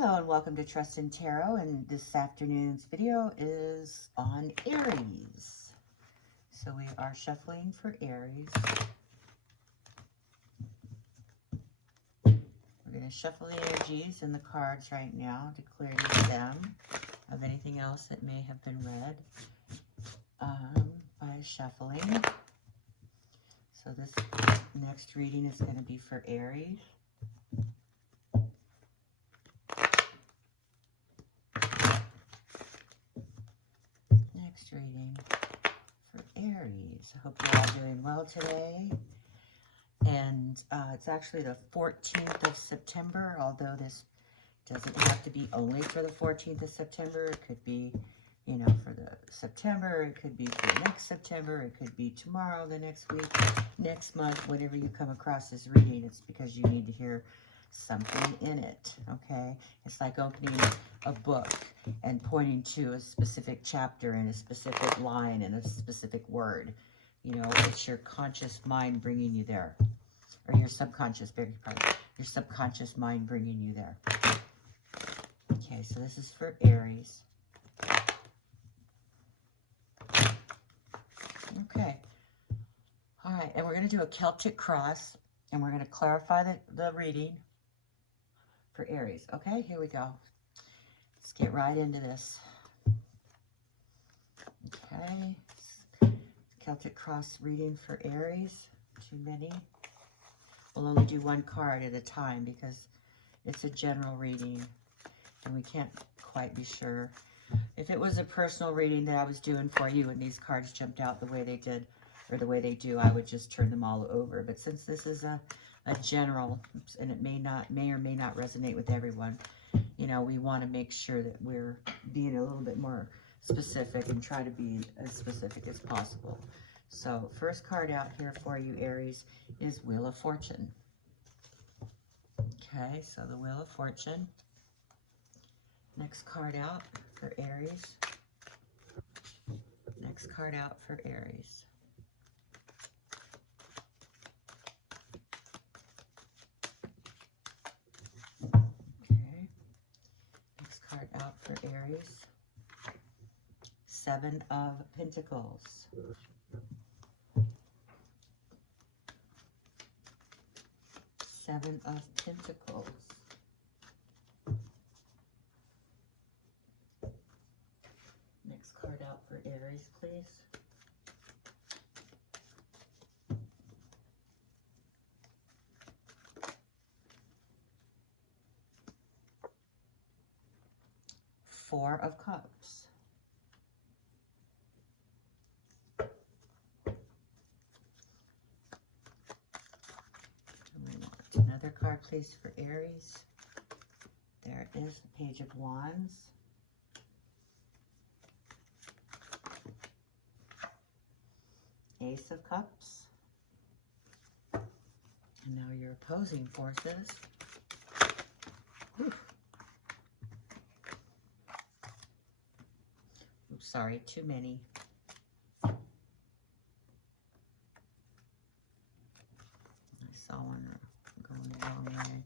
Hello and welcome to Trust in Tarot, and this afternoon's video is on Aries. So we are shuffling for Aries. We're going to shuffle the energies and the cards right now to clear them of anything else that may have been read by shuffling. So this next reading is going to be for Aries. Reading for Aries. I hope you're all doing well today. And it's actually the 14th of September, although this doesn't have to be only for the 14th of September. It could be, you know, for the September. It could be for next September. It could be tomorrow, the next week, next month. Whenever you come across this reading, it's because you need to hear something in it, okay? It's like opening a book and pointing to a specific chapter and a specific line and a specific word. You know, it's your conscious mind bringing you there. Or your subconscious, beg your pardon, your subconscious mind bringing you there. Okay, so this is for Aries. Okay. All right, and we're going to do a Celtic cross, and we're going to clarify the reading for Aries. Okay, here we go. Let's get right into this. Okay, Celtic cross reading for Aries. Too many. We'll only do one card at a time because it's a general reading and we can't quite be sure. If it was a personal reading that I was doing for you and these cards jumped out the way they did or the way they do, I would just turn them all over. But since this is a general, and it may or may not resonate with everyone, you know, we want to make sure that we're being a little bit more specific and try to be as specific as possible. So first card out here for you, Aries, is Wheel of Fortune. Okay, so the Wheel of Fortune. Next card out for Aries. Next card out for Aries. Okay, next card out for Aries. Seven of Pentacles. Seven of Pentacles. Next card out for Aries, please. Four of Cups. Another card, please, for Aries. There is the Page of Wands. Ace of Cups. And now your opposing forces. Whew. Oops, sorry, too many. I saw one going the wrong way.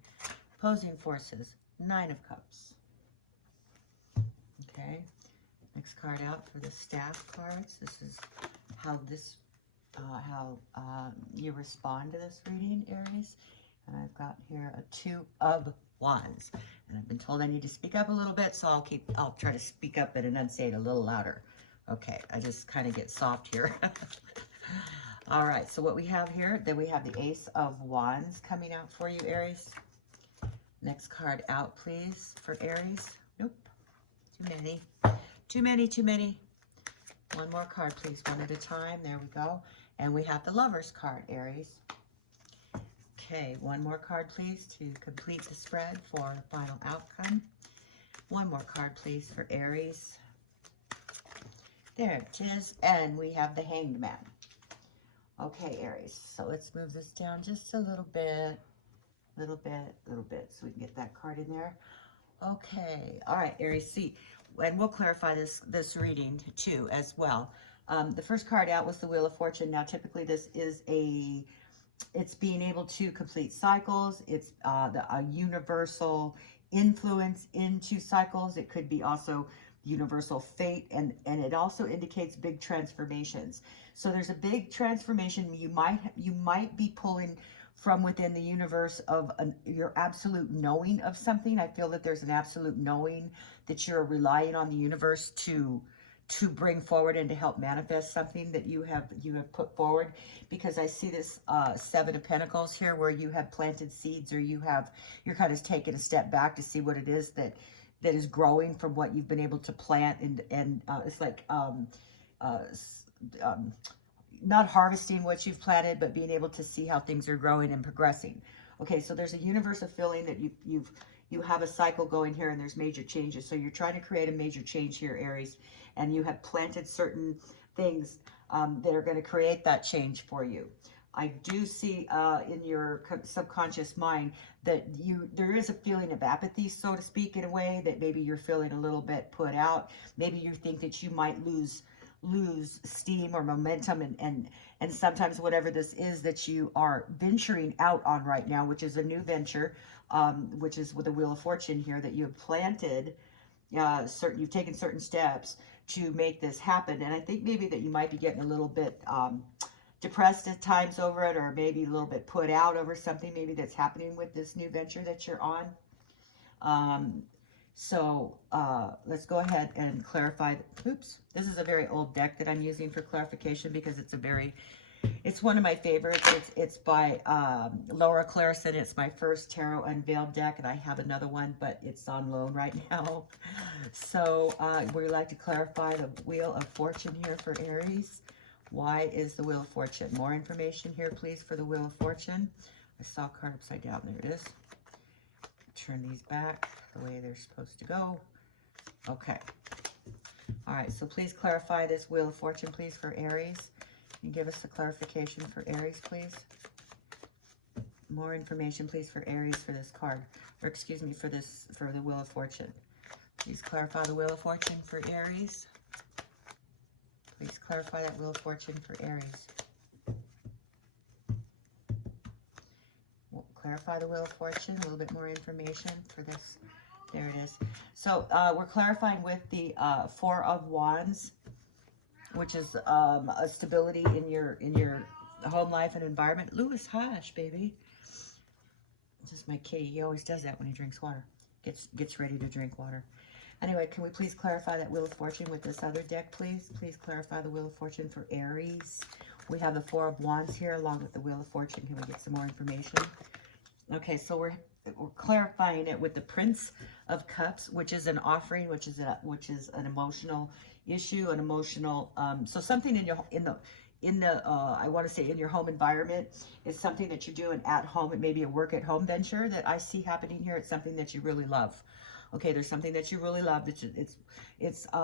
Opposing forces, Nine of Cups. Okay, next card out for the staff cards. This is how this, you respond to this reading, Aries. And I've got here a Two of Wands. And I've been told I need to speak up a little bit, so I'll try to speak up and enunciate a little louder. Okay, I just kind of get soft here. All right, so what we have here, then we have the Ace of Wands coming out for you, Aries. Next card out, please, for Aries. Nope, too many. Too many, too many. One more card, please, one at a time. There we go. And we have the Lovers card, Aries. Okay, one more card, please, to complete the spread for the final outcome. One more card, please, for Aries. There it is. And we have the Hanged Man. Okay, Aries, so let's move this down just a little bit, so we can get that card in there. Okay, all right, Aries, see, and we'll clarify this reading too as well. The first card out was the Wheel of Fortune. Now, typically this is it's being able to complete cycles. It's a universal influence into cycles. It could be also universal fate, and it also indicates big transformations. So there's a big transformation you might be pulling from within the universe of your absolute knowing of something. I feel that there's an absolute knowing that you're relying on the universe to bring forward and to help manifest something that you have put forward, because I see this Seven of Pentacles here, where you have planted seeds, or you're kind of taking a step back to see what it is that is growing from what you've been able to plant, and it's like not harvesting what you've planted, but being able to see how things are growing and progressing. Okay, so there's a universe of feeling that you have a cycle going here, and there's major changes. So you're trying to create a major change here, Aries, and you have planted certain things that are going to create that change for you. I do see in your subconscious mind that there is a feeling of apathy, so to speak, in a way, that maybe you're feeling a little bit put out. Maybe you think that you might lose steam or momentum, and sometimes whatever this is that you are venturing out on right now, which is a new venture, which is with the Wheel of Fortune here, that you have planted you've taken certain steps to make this happen. And I think maybe that you might be getting a little bit depressed at times over it, or maybe a little bit put out over something maybe that's happening with this new venture that you're on. So let's go ahead and clarify. Oops, this is a very old deck that I'm using for clarification, because it's one of my favorites. It's by Laura Clarison. It's my first Tarot Unveiled deck, and I have another one, but it's on loan right now. So we'd like to clarify the Wheel of Fortune here for Aries. Why is the Wheel of Fortune? More information here, please, for the Wheel of Fortune. I saw a card upside down. There it is. Turn these back the way they're supposed to go. Okay. All right, so please clarify this Wheel of Fortune, please, for Aries. Can you give us a clarification for Aries, please? More information, please, for Aries for this card. Or excuse me, for the Wheel of Fortune. Please clarify the Wheel of Fortune for Aries. Please clarify that Wheel of Fortune for Aries. We'll clarify the Wheel of Fortune. A little bit more information for this. There it is. So we're clarifying with the Four of Wands, which is a stability in your home life and environment. Lewis, hush, baby. This is my kitty. He always does that when he drinks water. Gets ready to drink water. Anyway, can we please clarify that Wheel of Fortune with this other deck, please? Please clarify the Wheel of Fortune for Aries. We have the Four of Wands here along with the Wheel of Fortune. Can we get some more information? Okay, so we're clarifying it with the Prince of Cups, which is an offering, which is an emotional issue, an emotional so something in the I want to say in your home environment is something that you're doing at home. It may be a work at home venture that I see happening here. It's something that you really love. Okay, there's something that you really love. It's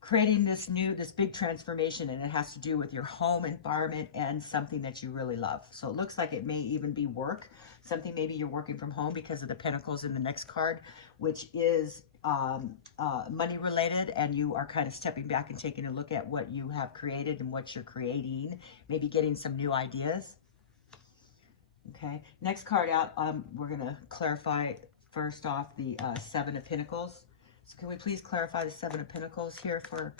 creating this big transformation, and it has to do with your home environment and something that you really love. So it looks like it may even be work. Something maybe you're working from home because of the Pentacles in the next card, which is money related, and you are kind of stepping back and taking a look at what you have created and what you're creating, maybe getting some new ideas. Okay, next card out, we're going to clarify first off the Seven of Pentacles. So can we please clarify the Seven of Pentacles here for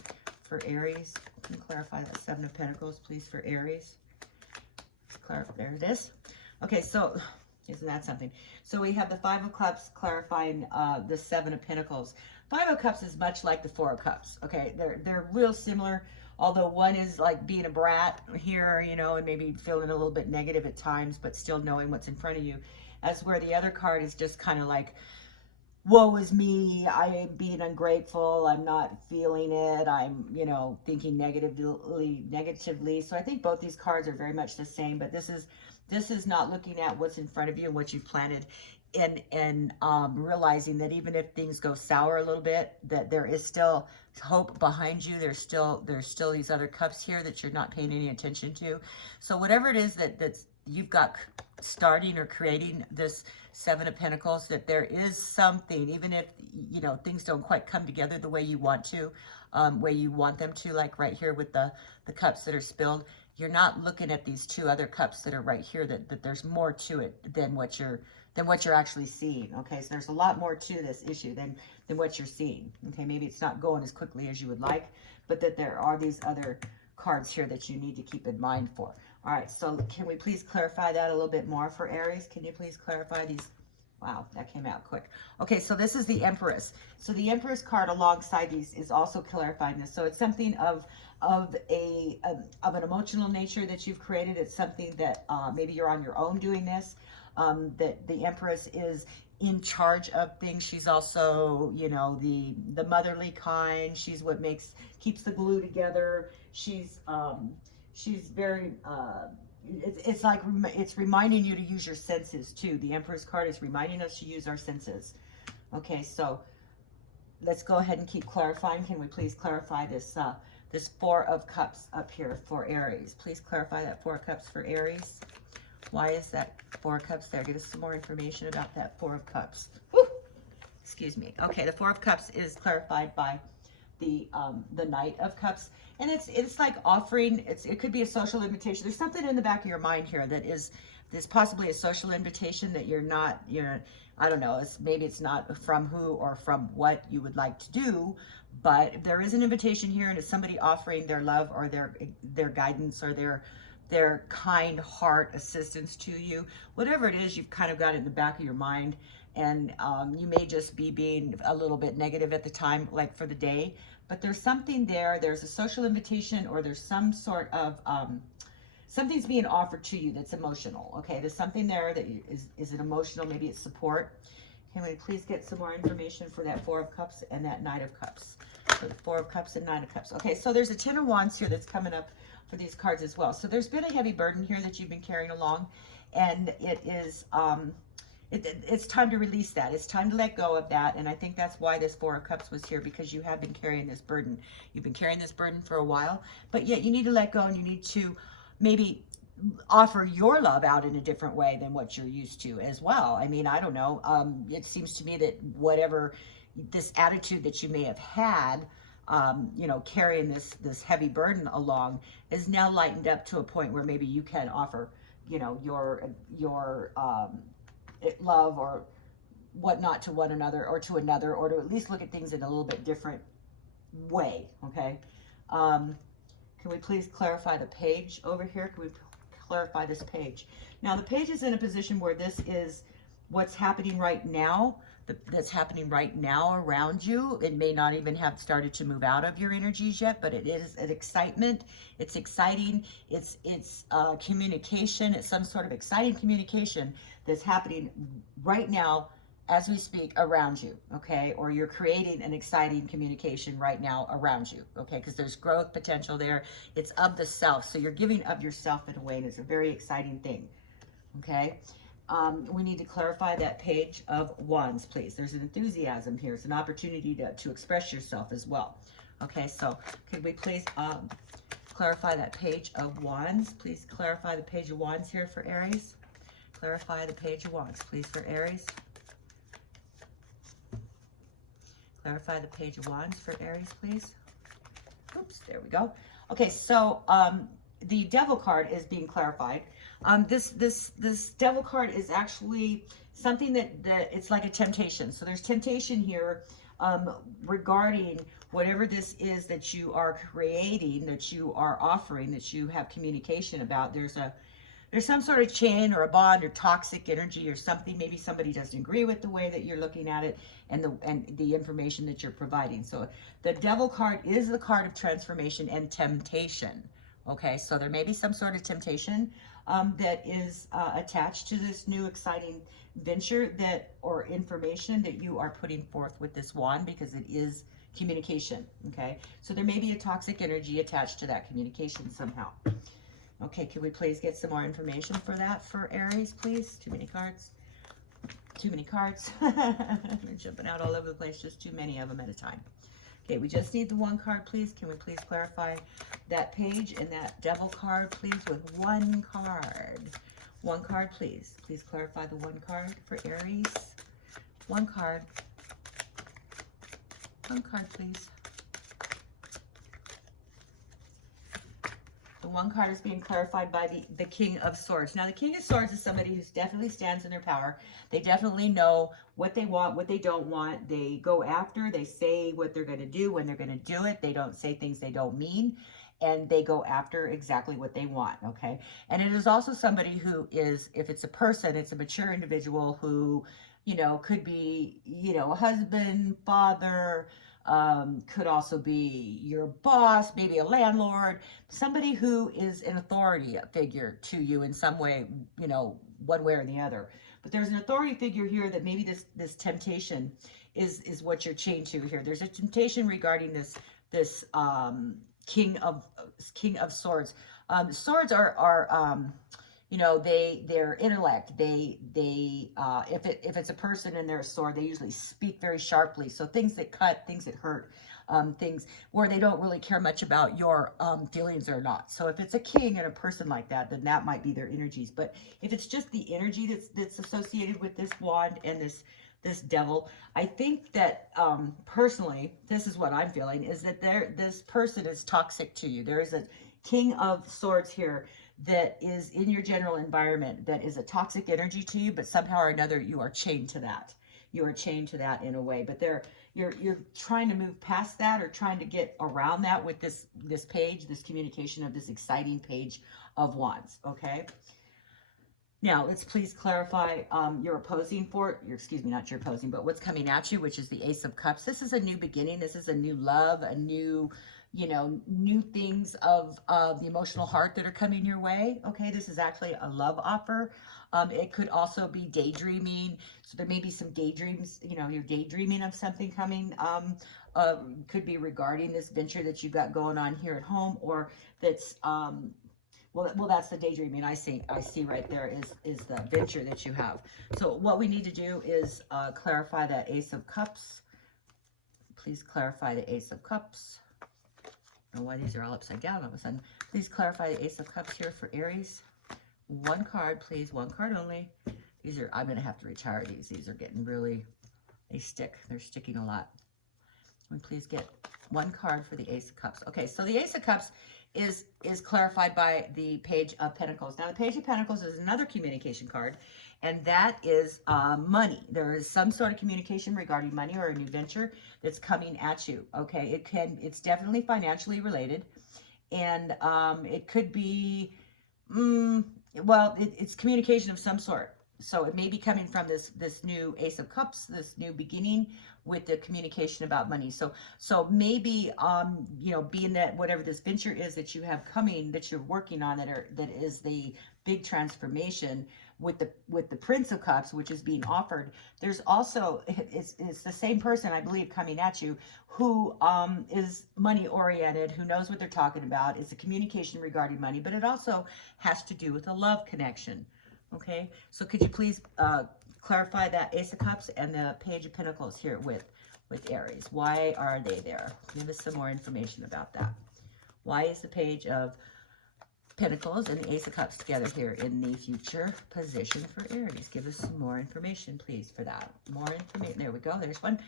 Aries? Can you clarify that Seven of Pentacles, please, for Aries? There it is. Okay, so isn't that something? So we have the Five of Cups clarifying the Seven of Pentacles. Five of Cups is much like the Four of Cups. Okay, they're real similar, although one is like being a brat here, you know, and maybe feeling a little bit negative at times, but still knowing what's in front of you. As where the other card is just kind of like, woe is me, I am being ungrateful, I'm not feeling it, I'm, you know, thinking negatively. So I think both these cards are very much the same, but this is not looking at what's in front of you and what you've planted, and realizing that even if things go sour a little bit, that there is still hope behind you. There's still these other cups here that you're not paying any attention to. So whatever it is that's you've got starting or creating this Seven of Pentacles, that there is something, even if, you know, things don't quite come together the way you want to, way you want them to, like right here with the cups that are spilled. You're not looking at these two other cups that are right here, that there's more to it than what you're what you're actually seeing. Okay, so there's a lot more to this issue than what you're seeing. Okay, maybe it's not going as quickly as you would like, but that there are these other cards here that you need to keep in mind for. All right, so can we please clarify that a little bit more for Aries? Can you please clarify these? Wow, that came out quick. Okay, so this is the Empress. So the Empress card alongside these is also clarifying this. So it's something of an emotional nature that you've created. It's something that maybe you're on your own doing this. That the Empress is in charge of things. She's also, you know, the motherly kind. She's what keeps the glue together. She's very it's like it's reminding you to use your senses too. The Empress card is reminding us to use our senses. Okay, so let's go ahead and keep clarifying. Can we please clarify this this Four of Cups up here for Aries? Please clarify that Four of Cups for Aries. Why is that Four of Cups there? Give us some more information about that Four of Cups. Woo! Excuse me. Okay, the Four of Cups is clarified by the Knight of Cups, and it's like offering. It could be a social invitation. There's something in the back of your mind here that is possibly a social invitation that I don't know. Maybe it's not from who or from what you would like to do, but there is an invitation here, and it's somebody offering their love or their guidance or their kind heart assistance to you. Whatever it is, you've kind of got it in the back of your mind, and you may just be being a little bit negative at the time, like for the day, but there's something there. There's a social invitation, or there's some sort of something's being offered to you that's emotional. Okay, there's something there that is it emotional? Maybe it's support. Can we please get some more information for that Four of Cups and that Knight of Cups? So the Four of Cups and Nine of Cups. Okay, so there's a Ten of Wands here that's coming up for these cards as well. So there's been a heavy burden here that you've been carrying along, and it is it's time to release that. It's time to let go of that, and I think that's why this Four of Cups was here, because you have been carrying this burden. You've been carrying this burden for a while, but yet you need to let go, and you need to maybe offer your love out in a different way than what you're used to as well. I mean, I don't know. It seems to me that whatever this attitude that you may have had, you know, carrying this heavy burden along, is now lightened up to a point where maybe you can offer, you know, your love or whatnot to one another, or to another, or to at least look at things in a little bit different way. Okay. Can we please clarify the page over here? Can we clarify this page? Now the page is in a position where this is what's happening right now. That's happening right now around you. It may not even have started to move out of your energies yet, but it is an excitement. It's exciting. It's communication. It's some sort of exciting communication that's happening right now as we speak around you, okay? Or you're creating an exciting communication right now around you, okay? Because there's growth potential there. It's of the self. So you're giving of yourself in a way, and it's a very exciting thing, okay? We need to clarify that Page of Wands, please. There's an enthusiasm here. It's an opportunity to express yourself as well. Okay, so could we please clarify that Page of Wands? Please clarify the Page of Wands here for Aries. Clarify the Page of Wands, please, for Aries. Clarify the Page of Wands for Aries, please. Oops, there we go. Okay, so the Devil card is being clarified. This Devil card is actually something that it's like a temptation. So there's temptation here regarding whatever this is that you are creating, that you are offering, that you have communication about. There's some sort of chain or a bond or toxic energy or something. Maybe somebody doesn't agree with the way that you're looking at it and the information that you're providing. So the Devil card is the card of transformation and temptation. Okay, so there may be some sort of temptation that is attached to this new exciting venture or information that you are putting forth with this wand, because it is communication. Okay, so there may be a toxic energy attached to that communication somehow. Okay, can we please get some more information for that for Aries, please? Too many cards. Too many cards. I'm jumping out all over the place, just too many of them at a time. Okay, we just need the one card, please. Can we please clarify that Page and that Devil card, please, with one card? One card, please. Please clarify the one card for Aries. One card. One card, please. The one card is being clarified by the King of Swords. Now, the King of Swords is somebody who definitely stands in their power. They definitely know what they want, what they don't want. They go after, they say what they're going to do when they're going to do it. They don't say things they don't mean. And they go after exactly what they want, okay? And it is also somebody who is, if it's a person, it's a mature individual who, you know, could be, you know, a husband, father, could also be your boss, maybe a landlord, somebody who is an authority figure to you in some way, you know, one way or the other. But there's an authority figure here that maybe this temptation is what you're chained to here. There's a temptation regarding this King of Swords. Swords are you know, their intellect. If it's a person and they're a sword, they usually speak very sharply. So things that cut, things that hurt, things where they don't really care much about your feelings or not. So if it's a king and a person like that, then that might be their energies. But if it's just the energy that's associated with this wand and this devil, I think that personally, this is what I'm feeling, is that this person is toxic to you. There is a King of Swords here that is in your general environment that is a toxic energy to you, but somehow or another you are chained to that. You are chained to that in a way, but you're trying to move past that or trying to get around that with this page, this communication of this exciting Page of Wands, okay? Now, let's please clarify your opposing for, excuse me, not your opposing, but what's coming at you, which is the Ace of Cups. This is a new beginning. This is a new love, a new, you know, new things of the emotional heart that are coming your way. Okay, this is actually a love offer. It could also be daydreaming. So there may be some daydreams, you know, you're daydreaming of something coming. Could be regarding this venture that you've got going on here at home, or that's, well, that's the daydreaming I see right there is the venture that you have. So what we need to do is clarify that Ace of Cups. Please clarify the Ace of Cups. I don't know why these are all upside down all of a sudden. Please clarify the Ace of Cups here for Aries. One card, please. One card only. These are, I'm going to have to retire these. These are getting really, they stick. They're sticking a lot. And please get one card for the Ace of Cups. Okay, so the Ace of Cups is clarified by the Page of Pentacles. Now, the Page of Pentacles is another communication card, and that is money. There is some sort of communication regarding money or a new venture that's coming at you. Okay, it's definitely financially related, and it could be, well, it's communication of some sort. So it may be coming from this new Ace of Cups, this new beginning with the communication about money. So maybe you know, being that whatever this venture is that you have coming, that you're working on, that is the big transformation with the Prince of Cups, which is being offered. There's also, it's the same person, I believe, coming at you, who is money oriented, who knows what they're talking about. It's a communication regarding money, but it also has to do with a love connection. Okay, so could you please clarify that Ace of Cups and the Page of Pentacles here with Aries? Why are they there? Give us some more information about that. Why is the Page of Pentacles and the Ace of Cups together here in the future position for Aries? Give us some more information, please, for that. More information. There we go. There's one.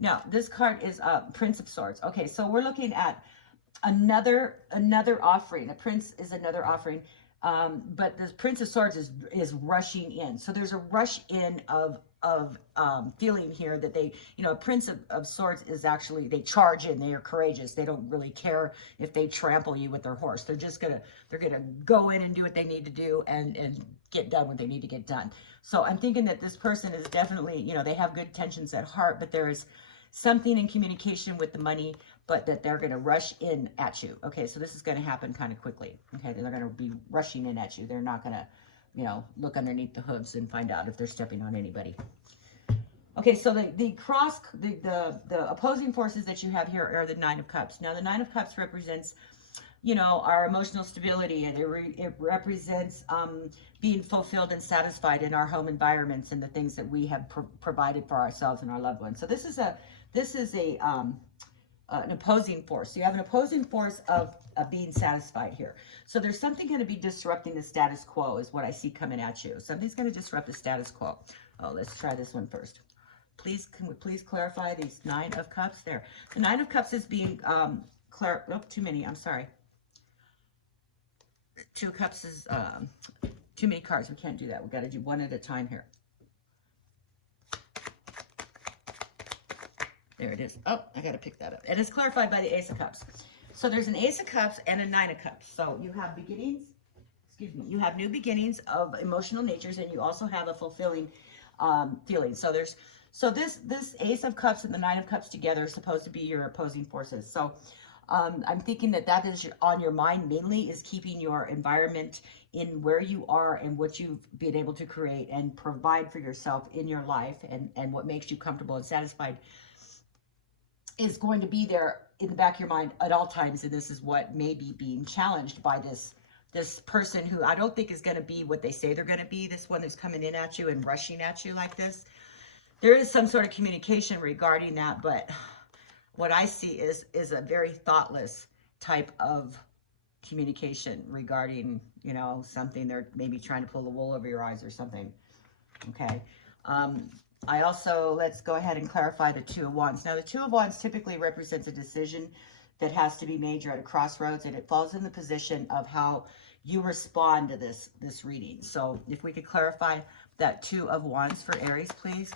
Now, this card is Prince of Swords. Okay, so we're looking at another offering. The Prince is another offering. But the Prince of Swords is rushing in. So there's a rush in of feeling here that they, you know, a Prince of Swords is actually, they charge in, they are courageous. They don't really care if they trample you with their horse. They're just they're gonna go in and do what they need to do and get done what they need to get done. So I'm thinking that this person is definitely, you know, they have good intentions at heart, but there is something in communication with the money, but that they're going to rush in at you. Okay, so this is going to happen kind of quickly. Okay, they're going to be rushing in at you. They're not going to, you know, look underneath the hooves and find out if they're stepping on anybody. Okay, so the opposing forces that you have here are the Nine of Cups. Now, the Nine of Cups represents, you know, our emotional stability, and it represents being fulfilled and satisfied in our home environments and the things that we have provided for ourselves and our loved ones. So this is an opposing force. So you have an opposing force of being satisfied here. So there's something going to be disrupting the status quo is what I see coming at you. Something's going to disrupt the status quo. Oh, let's try this one first. Please, can we please clarify these Nine of Cups there? The Nine of Cups is being, too many, I'm sorry. Two of Cups is too many cards. We can't do that. We got to do one at a time here. There it is. Oh, I got to pick that up. And it's clarified by the Ace of Cups. So there's an Ace of Cups and a Nine of Cups. So you have beginnings, excuse me, you have new beginnings of emotional natures, and you also have a fulfilling feeling. So there's, this Ace of Cups and the Nine of Cups together is supposed to be your opposing forces. So I'm thinking that is on your mind mainly, is keeping your environment in where you are and what you've been able to create and provide for yourself in your life, and what makes you comfortable and satisfied is going to be there in the back of your mind at all times. And this is what may be being challenged by this person who I don't think is going to be what they say they're going to be. This one that's coming in at you and rushing at you like this. There is some sort of communication regarding that, but what I see is a very thoughtless type of communication regarding, you know, something they're maybe trying to pull the wool over your eyes or something. Okay. I also, let's go ahead and clarify the Two of Wands. Now, the Two of Wands typically represents a decision that has to be made. You're at a crossroads, and it falls in the position of how you respond to this reading. So if we could clarify that Two of Wands for Aries, please.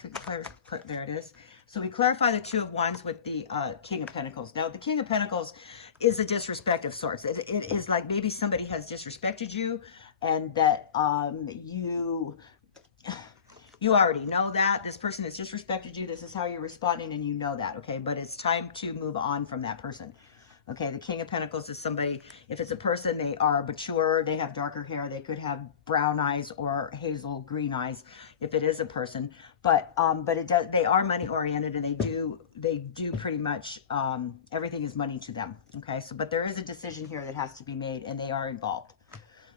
There it is. So we clarify the Two of Wands with the King of Pentacles. Now, the King of Pentacles is a disrespect of sorts. It is like maybe somebody has disrespected you, and that you already know that this person has disrespected you. This is how you're responding, and you know that, okay? But it's time to move on from that person. Okay, the King of Pentacles is somebody, if it's a person, they are mature, they have darker hair, they could have brown eyes or hazel green eyes if it is a person. But they are money oriented, and they do pretty much everything is money to them. Okay, so but there is a decision here that has to be made, and they are involved.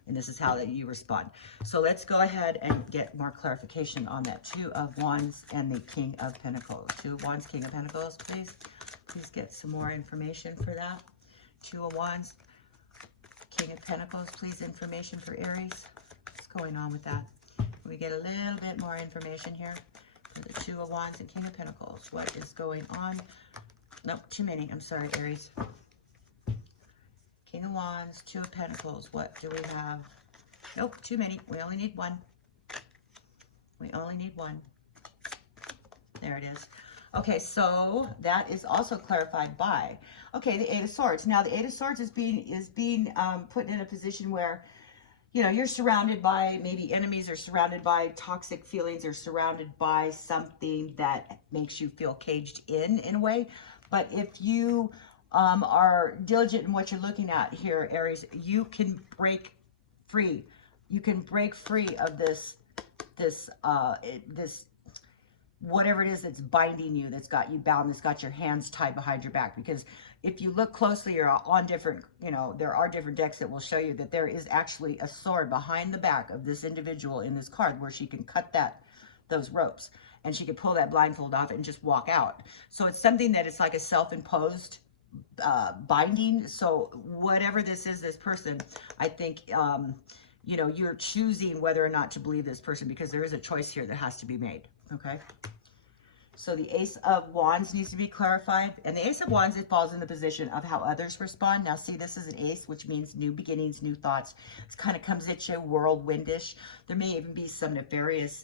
And this is how that you respond. So let's go ahead and get more clarification on that Two of Wands and the King of Pentacles. Two of Wands, King of Pentacles, please. Please get some more information for that. Two of Wands, King of Pentacles, please, information for Aries. What's going on with that? Can we get a little bit more information here for the Two of Wands and King of Pentacles? What is going on? Nope, too many. I'm sorry, Aries. King of Wands, Two of Pentacles. What do we have? Nope, too many. We only need one. We only need one. There it is. Okay, so that is also clarified by, okay, the Eight of Swords. Now, the Eight of Swords is being put in a position where, you know, you're surrounded by maybe enemies, or surrounded by toxic feelings, or surrounded by something that makes you feel caged in a way. But if you are diligent in what you're looking at here, Aries, you can break free. You can break free of this whatever it is that's binding you, that's got you bound, that's got your hands tied behind your back. Because if you look closely, you're on different, you know, there are different decks that will show you that there is actually a sword behind the back of this individual in this card, where she can cut those ropes, and she can pull that blindfold off and just walk out. So it's something that it's like a self-imposed binding. So whatever this is, this person, I think, you know, you're choosing whether or not to believe this person, because there is a choice here that has to be made. Okay. So the Ace of Wands needs to be clarified. And the Ace of Wands, it falls in the position of how others respond. Now, see, this is an ace, which means new beginnings, new thoughts. It kind of comes at you whirlwindish. There may even be some nefarious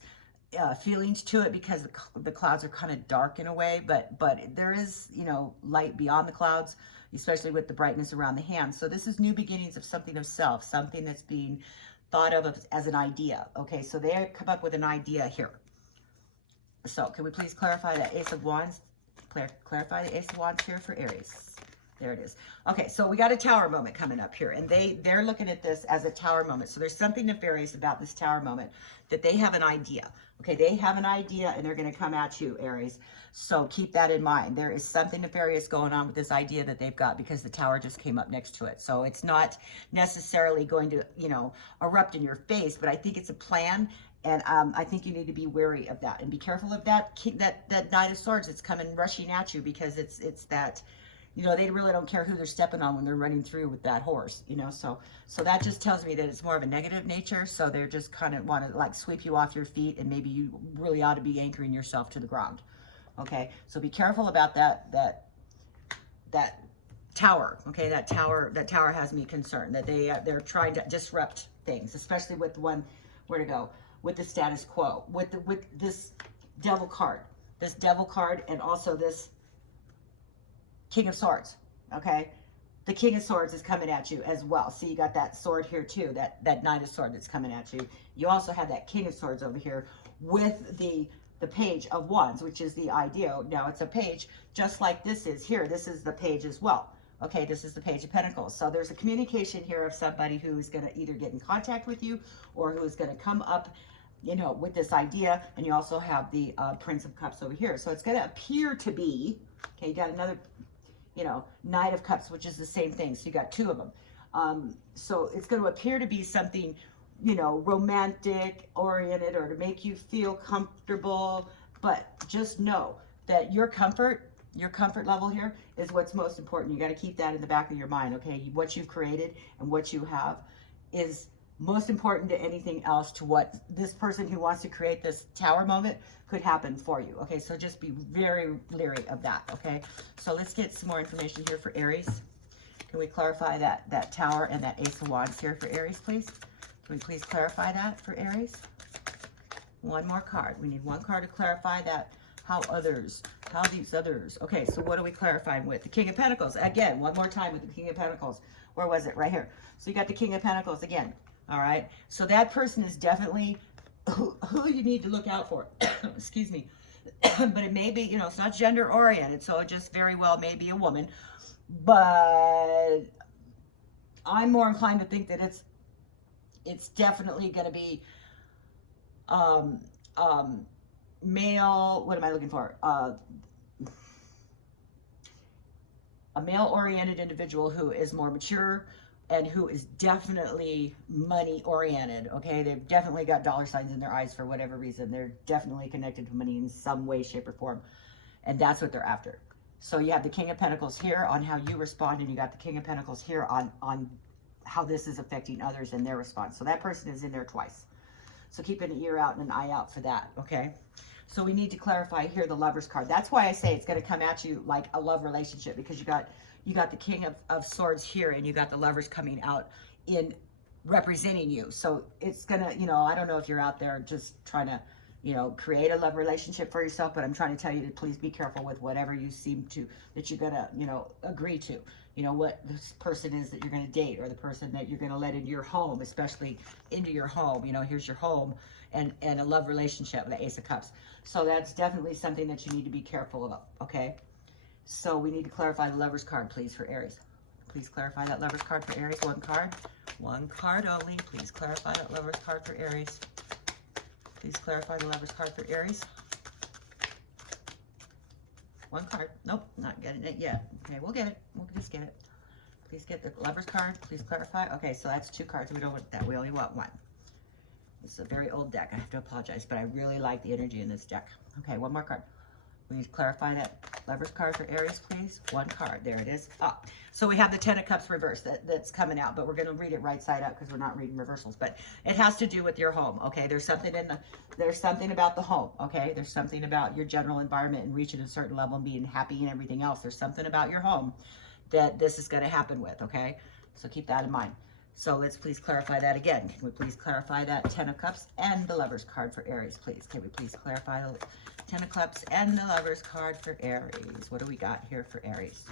feelings to it, because the clouds are kind of dark in a way. But there is, you know, light beyond the clouds, especially with the brightness around the hand. So this is new beginnings of something of self, something that's being thought of as an idea. Okay, so they come up with an idea here. So can we please clarify that Ace of Wands? Clarify the Ace of Wands here for Aries. There it is. Okay, so we got a tower moment coming up here, and they're looking at this as a tower moment. So there's something nefarious about this tower moment, that they have an idea. Okay, they have an idea, and they're going to come at you, Aries. So keep that in mind. There is something nefarious going on with this idea that they've got, because the tower just came up next to it. So it's not necessarily going to, you know, erupt in your face, but I think it's a plan. And I think you need to be wary of that, and be careful of that Knight of Swords that's coming rushing at you, because it's that, you know, they really don't care who they're stepping on when they're running through with that horse, you know. So that just tells me that it's more of a negative nature. So they're just kind of want to like sweep you off your feet, and maybe you really ought to be anchoring yourself to the ground. Okay, so be careful about that Tower, okay, that tower has me concerned that they're trying to disrupt things, especially with the one, where to go, with the status quo, with this devil card, and also this King of Swords, okay? The King of Swords is coming at you as well. So you got that sword here too, that Knight of Swords that's coming at you. You also have that King of Swords over here with the Page of Wands, which is the idea. Now it's a page, just like this is here. This is the page as well. Okay, this is the Page of Pentacles. So there's a communication here of somebody who is going to either get in contact with you or who is going to come up, you know, with this idea. And you also have the Prince of Cups over here. So it's going to appear to be, okay, you got another, you know, Knight of Cups, which is the same thing. So you got two of them. So it's going to appear to be something, you know, romantic oriented or to make you feel comfortable. But just know that your comfort level here is what's most important. You got to keep that in the back of your mind, okay? What you've created and what you have is most important to anything else, to what this person who wants to create this tower moment could happen for you, okay? So just be very leery of that, okay? So let's get some more information here for Aries. Can we clarify that tower and that Ace of Wands here for Aries, please? Can we please clarify that for Aries? One more card. We need one card to clarify that. How these others. Okay, so what are we clarifying with? The King of Pentacles. Again, one more time with the King of Pentacles. Where was it? Right here. So you got the King of Pentacles again. All right. So that person is definitely who you need to look out for. Excuse me. But it may be, you know, it's not gender oriented. So it just very well may be a woman. But I'm more inclined to think that it's definitely going to be male, what am I looking for? A male-oriented individual who is more mature and who is definitely money-oriented, okay? They've definitely got dollar signs in their eyes for whatever reason. They're definitely connected to money in some way, shape, or form, and that's what they're after. So you have the King of Pentacles here on how you respond, and you got the King of Pentacles here on how this is affecting others and their response. So that person is in there twice. So keep an ear out and an eye out for that, okay? So we need to clarify here the Lover's card. That's why I say it's going to come at you like a love relationship, because you got the King of Swords here and you got the Lovers coming out in representing you. So it's going to, you know, I don't know if you're out there just trying to, you know, create a love relationship for yourself, but I'm trying to tell you to please be careful with whatever you seem to, that you're going to, you know, agree to. You know, what this person is that you're going to date, or the person that you're going to let into your home, especially into your home. You know, here's your home and a love relationship, the Ace of Cups. So that's definitely something that you need to be careful of, okay? So we need to clarify the Lover's card, please, for Aries. Please clarify that Lover's card for Aries. One card only. Please clarify that Lover's card for Aries. Please clarify the Lover's card for Aries. One card. Nope, not getting it yet. Okay, we'll get it. We'll just get it. Please get the Lover's card. Please clarify. Okay, so that's two cards. We don't want that. We only want one. This is a very old deck. I have to apologize, but I really like the energy in this deck. Okay, one more card. We need to clarify that Lover's card for Aries, please. One card. There it is. Oh, so we have the Ten of Cups reverse that's coming out, but we're going to read it right side up because we're not reading reversals. But it has to do with your home, okay? There's something about the home, okay? There's something about your general environment and reaching a certain level and being happy and everything else. There's something about your home that this is going to happen with, okay? So keep that in mind. So let's please clarify that again. Can we please clarify that Ten of Cups and the Lover's card for Aries, please? Can we please clarify the Ten of Cups and the Lover's card for Aries? What do we got here for Aries?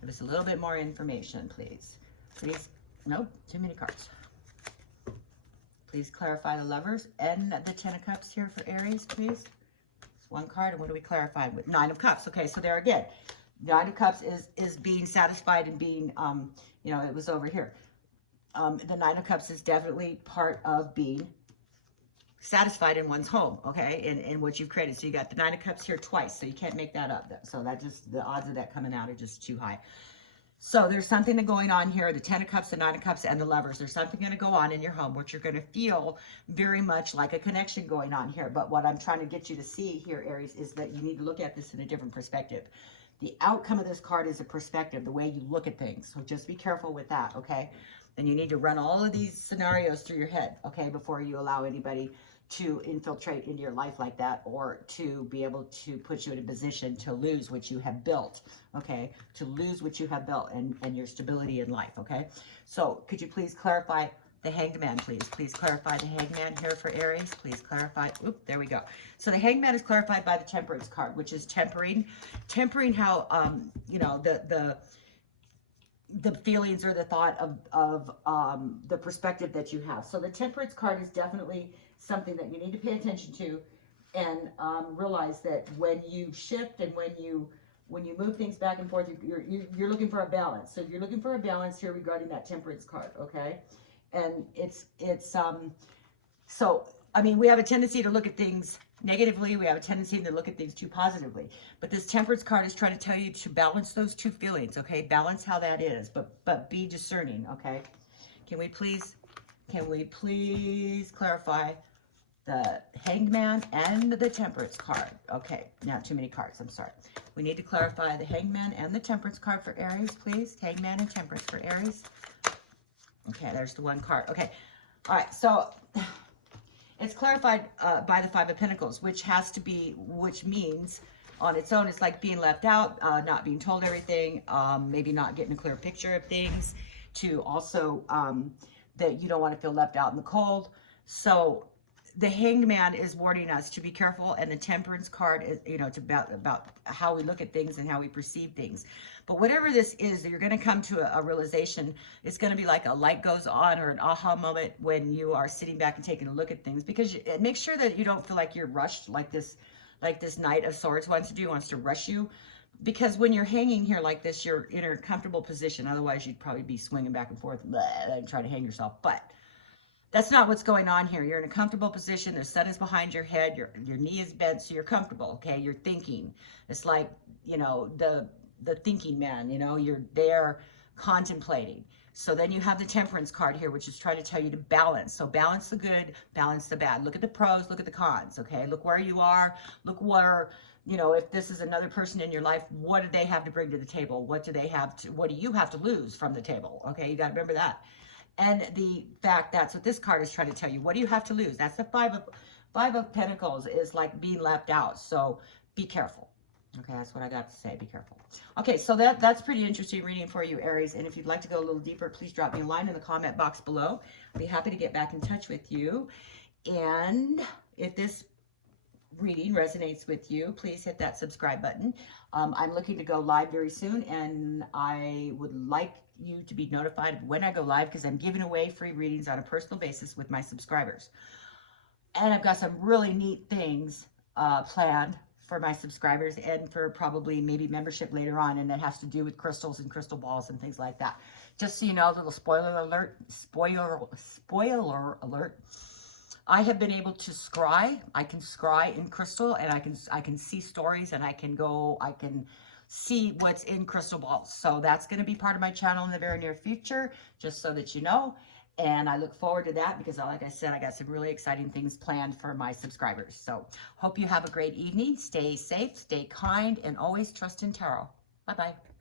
Give us a little bit more information, please. Please, nope, too many cards. Please clarify the Lovers and the Ten of Cups here for Aries, please. It's one card, and what are we clarifying with? Nine of Cups. Okay, so there again, Nine of Cups is being satisfied and being, you know, it was over here. The Nine of Cups is definitely part of being satisfied in one's home, okay, in what you've created. So you got the Nine of Cups here twice, so you can't make that up. So that just, the odds of that coming out are just too high. So there's something going on here, the Ten of Cups, the Nine of Cups, and the Lovers. There's something going to go on in your home, which you're going to feel very much like a connection going on here. But what I'm trying to get you to see here, Aries, is that you need to look at this in a different perspective. The outcome of this card is a perspective, the way you look at things. So just be careful with that, okay? And you need to run all of these scenarios through your head, okay, before you allow anybody to infiltrate into your life like that, or to be able to put you in a position to lose what you have built, okay? To lose what you have built and your stability in life, okay? So could you please clarify the Hanged Man, please? Please clarify the Hanged Man here for Aries. Please clarify. Oop, there we go. So the Hanged Man is clarified by the Temperance card, which is tempering how, you know, the feelings or the thought of the perspective that you have. So the Temperance card is definitely something that you need to pay attention to, and realize that when you shift and when you move things back and forth, you're looking for a balance. So you're looking for a balance here regarding that Temperance card, okay? And so, I mean, we have a tendency to look at things negatively. We have a tendency to look at things too positively. But this Temperance card is trying to tell you to balance those two feelings, okay? Balance how that is, but be discerning, okay? Can we please clarify the Hanged Man and the Temperance card? Okay, now too many cards, I'm sorry. We need to clarify the Hanged Man and the Temperance card for Aries, please. Hanged Man and Temperance for Aries. Okay, there's the one card. Okay, all right, so it's clarified by the Five of Pentacles, which means on its own, it's like being left out, not being told everything, maybe not getting a clear picture of things, to also that you don't want to feel left out in the cold. So the Hanged Man is warning us to be careful, and the Temperance card is, you know, it's about how we look at things and how we perceive things. But whatever this is, you're going to come to a realization. It's going to be like a light goes on, or an aha moment when you are sitting back and taking a look at things, because make sure that you don't feel like you're rushed like this Knight of Swords wants to rush you. Because when you're hanging here like this, you're in a comfortable position. Otherwise, you'd probably be swinging back and forth and trying to hang yourself. But that's not what's going on here. You're in a comfortable position. The sun is behind your head. Your knee is bent, so you're comfortable, okay? You're thinking. It's like, you know, the thinking man, you know, you're there contemplating. So then you have the Temperance card here, which is trying to tell you to balance. So balance the good, balance the bad. Look at the pros, look at the cons, okay? Look where you are. Look where, you know, if this is another person in your life, what do they have to bring to the table? What do you have to lose from the table? Okay, you got to remember that. And the fact that's what this card is trying to tell you. What do you have to lose? That's the Five of Pentacles, is like being left out. So be careful. Okay, that's what I got to say. Be careful. Okay, so that's pretty interesting reading for you, Aries. And if you'd like to go a little deeper, please drop me a line in the comment box below. I'll be happy to get back in touch with you. And if this reading resonates with you, please hit that subscribe button. I'm looking to go live very soon, and I would like you to be notified when I go live, because I'm giving away free readings on a personal basis with my subscribers. And I've got some really neat things planned for my subscribers, and for probably maybe membership later on, and it has to do with crystals and crystal balls and things like that. Just so you know, a little spoiler alert, I have been able to scry. I can scry in crystal, and I can see stories, and I can see what's in crystal balls. So that's going to be part of my channel in the very near future, just so that you know. And I look forward to that, because like I said, I got some really exciting things planned for my subscribers. So hope you have a great evening. Stay safe, stay kind, and always trust in tarot. Bye-bye.